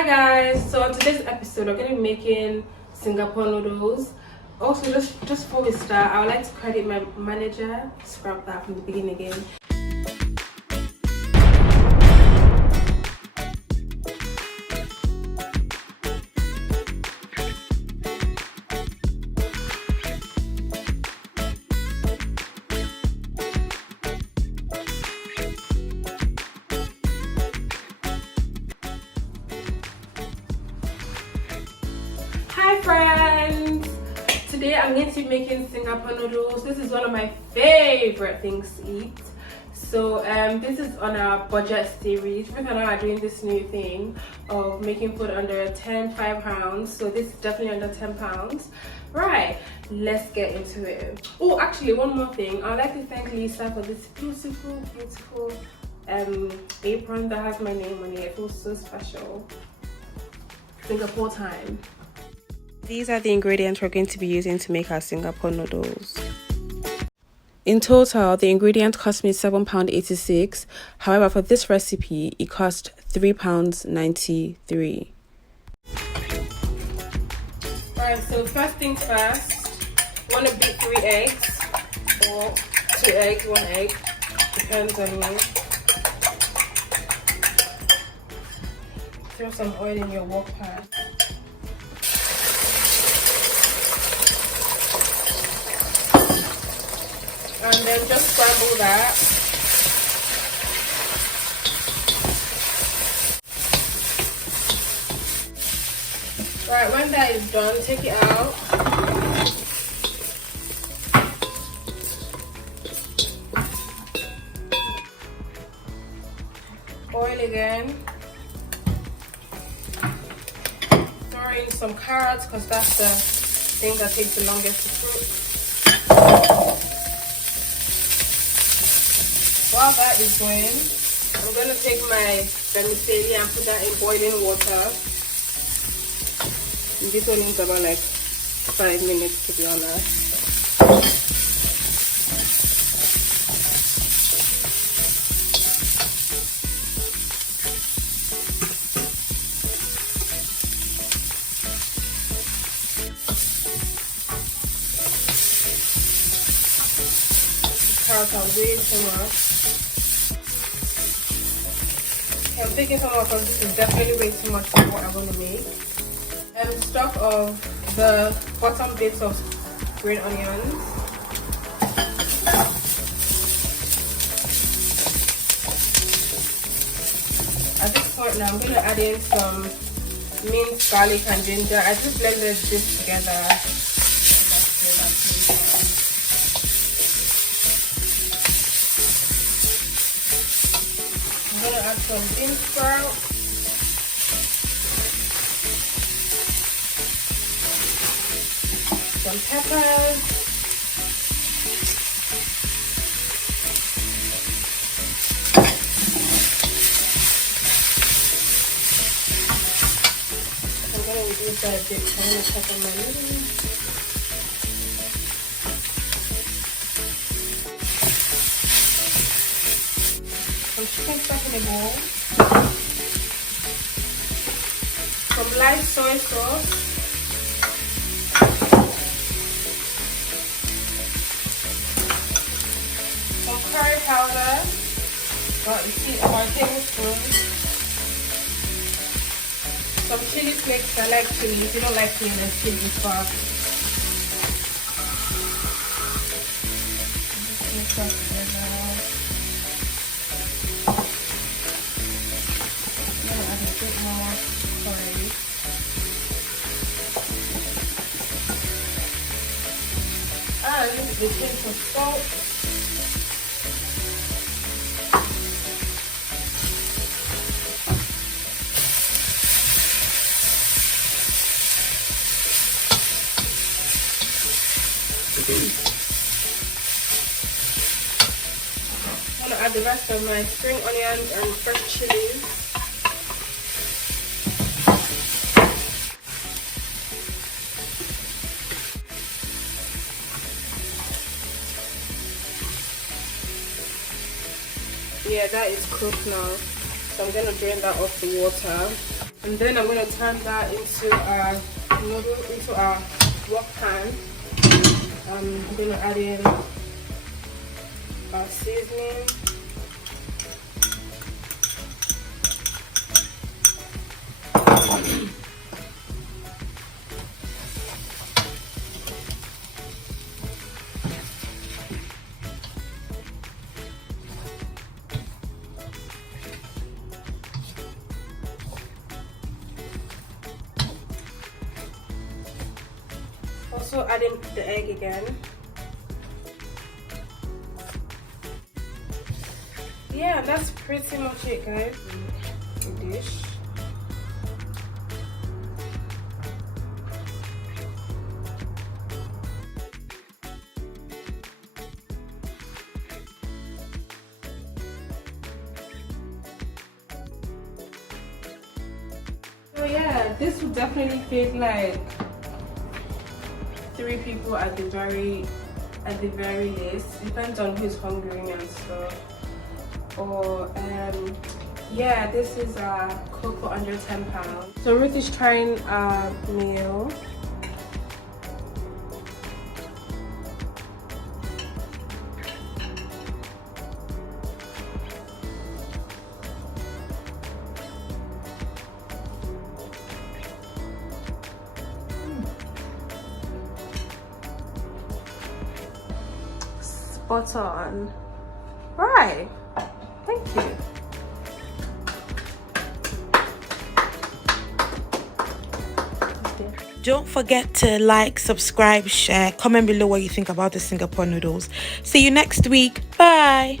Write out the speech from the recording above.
Hi guys, so on today's episode we're going to be making Singapore noodles. Also, just before we start, I would like to credit my manager. Scrap that from the beginning again. Hi friends! Today I'm going to be making Singapore noodles. This is one of my favorite things to eat. So this is on our budget series. Ruth and I are doing this new thing of making food under £5. So this is definitely under £10. Right, let's get into it. Oh, actually one more thing. I'd like to thank Lisa for this beautiful apron that has my name on it. It feels so special. Singapore time. These are the ingredients we're going to be using to make our Singapore noodles. In total, the ingredients cost me £7.86. However, for this recipe, it cost £3.93. Alright, so first things first, you want to beat 3 eggs, or 2 eggs, 1 egg, depends on you. Throw some oil in your wok pan. And then just scramble that. Right, when that is done, take it out. Oil again. Throw in some carrots because that's the thing that takes the longest to cook. While that is going, I'm going to take my vermicelli and put that in boiling water. And this one needs about like 5 minutes, to be honest. Carrots are way too much. I'm taking some off because this is definitely way too much for what I'm going to make. And stock of the bottom bits of green onions. At this point now, I'm going to add in some minced garlic and ginger. I just blended this together. I'm going to add some bean sprouts, some peppers, I'm going to reduce that a bit, so I'm going to check on my noodles. Some chicken stock in a bowl, some light soy sauce, some curry powder, about a tablespoon, some chili flakes. I like chili. If you don't like chili, then chili is fast. Mix that together. A bit more curry. And the pinch of salt. I'm going to add the rest of my spring onions and fresh chilies. Yeah, that is cooked now. So I'm gonna drain that off the water. And then I'm gonna turn that into our wok pan. I'm gonna add in our seasoning. Also adding the egg again. Yeah, that's pretty much it, guys. The dish. So yeah, this would definitely feed like 3 people at the very least. Depends on who's hungry and stuff. Or yeah, this is a cook for under £10. So Ruth is trying a meal. Spot on. Right. Thank you. Don't forget to like, subscribe, share, comment below what you think about the Singapore noodles. See you next week. Bye.